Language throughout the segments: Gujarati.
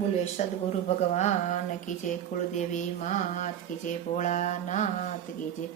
બોલે સદગુરુ ભગવાન કી જય કુળદેવી માત, કી જય ભોળાનાથ, કી જય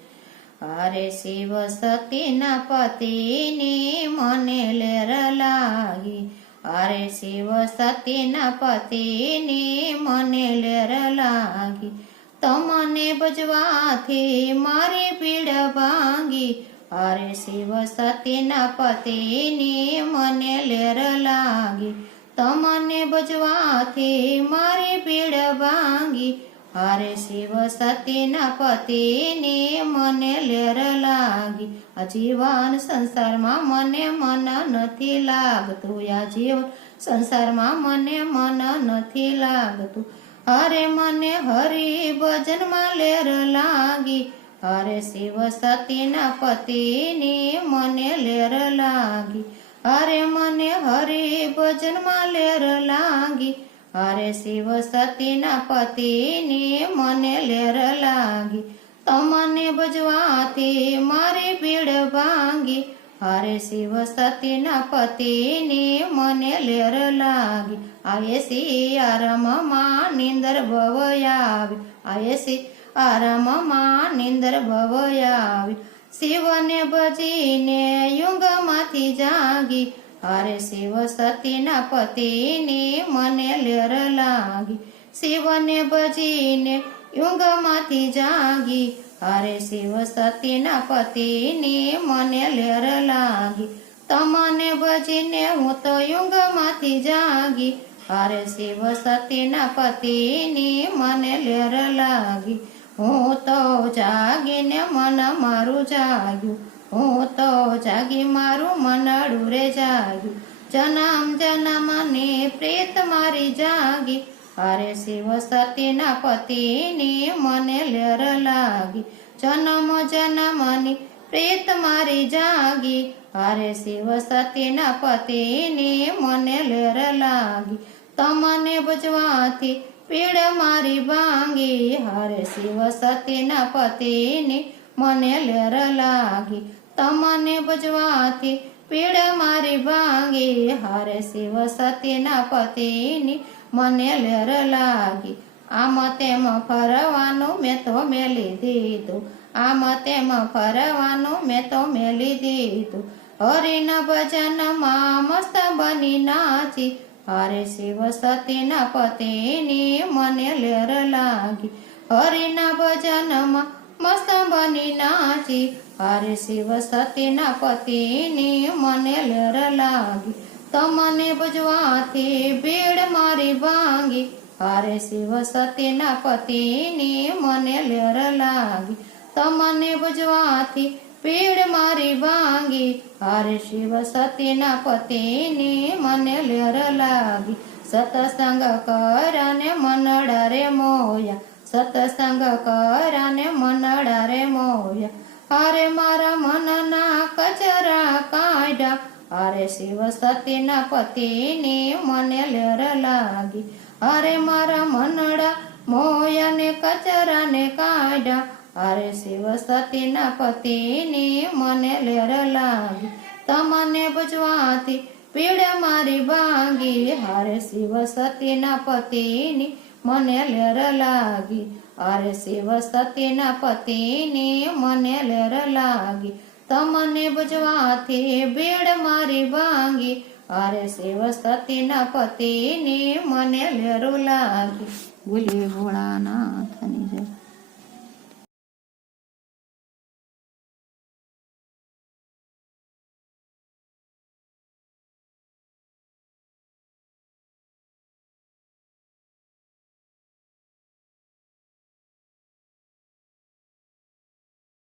હારે શિવ સતીના પતિની મને લેર લાગી. હારે શિવ સતીના પતિની મને લેર લાગી. તમને બજવાથી મારી પીડ ભાંગી. હારે શિવ સતીના પતિની મને લેર લાગી. તમને બજવાથી મારી પીડ ભાંગી. અરે શિવ સતીના પતિને મને લેર લાગી. આજીવન સંસારમાં મને મન નથી લાગતું. આજીવન સંસારમાં મને મન નથી લાગતું. અરે મને હરિ ભજનમાં લેર લાગી. અરે શિવ સતીના પતિને મને લેર લાગી. અરે મને હરે ભજનમાં લેર લાગી. અરે શિવ સતીના પતિની મને લેર લાગી. તમને ભજવાથી મારી પીડ ભાંગી. હરે શિવ સતીના પતિની મને લેર લાગી. આયે સિયારામમાં નિંદર ભવ આવી. આયે સિયારામમાં નિંદર ભવ આવી. શિવને ભજીને યુગમાંથી જાગી. હરે શિવ સતીના પતિની મને લેર લાગી. શિવને ભજીને યુગમાંથી જાગી. હરે શિવ સતીના પતિની મને લેર લાગી. તમને ભજીને હું તો યુગમાંથી જાગી. હરે શિવ સતીના પતિની મને લેર લાગી. હું તો જાગીને મન મારું જાગ્યું. હું તો જાગી મારું મનડું રે જાગ્યું. જન્મ જન્મની પ્રીત મારી જાગી. અરે શિવ સતીના પતિની મને લેર લાગી. જન્મ જન્મની પ્રીત મારી જાગી. અરે શિવ સતીના પતિની મને લેર લાગી. તમને ભજવાથી પીડ મારી ભાંગી, હરે શિવ સતીના પતિની મને લેર લાગી. તમને ભજવાથી પીડ મારી ભાંગી, હરે શિવ સતીના પતિની મને લેર લાગી. આમ તેમ ફરવાનું મેં તો મેલી દીધું. આમ તેમ ફરવાનું મેં તો મેલી દીધું. હરિન ભજનમાં મસ્ત બની નાચી. હરે શિવ સતીના પતિની મને લેર લાગી. હરિના ભજનમાં મસ્ત બની નાચી. હરે શિવ સતીના પતિની મને લેર લાગી. તમને ભજવાથી ભીડ મારી ભાંગી. હરે શિવ સતીના પતિની મને લેર લાગી. તમને ભજવાથી પીડ મારી ભાંગી હરે શિવ સતીના પતિની મને લેર લાગી. સતસંગ કરને મનડા રે મોયા. સતસંગ કરને મનડા રે મોયા. હરે મારા મનના કચરા કાઢ્યા. હરે શિવ સતીના પતિની મને લેર લાગી. હરે મારા મનડા મોયાને કચરાને કાઢ્યા. હરે શિવ સતીના પતિની મને લેર લાગી. તમને ભજવાથી પીડ મારી ભાંગી. હરે શિવ સતીના પતિની મને લેર લાગી. અરે શિવ સતીના પતિની મને લેર લાગી. તમને ભજવાથી ભીડ મારી ભાંગી. અરે શિવ સતીના પતિની મને લેર લાગી. ભૂલી ભોળાનાથની જય.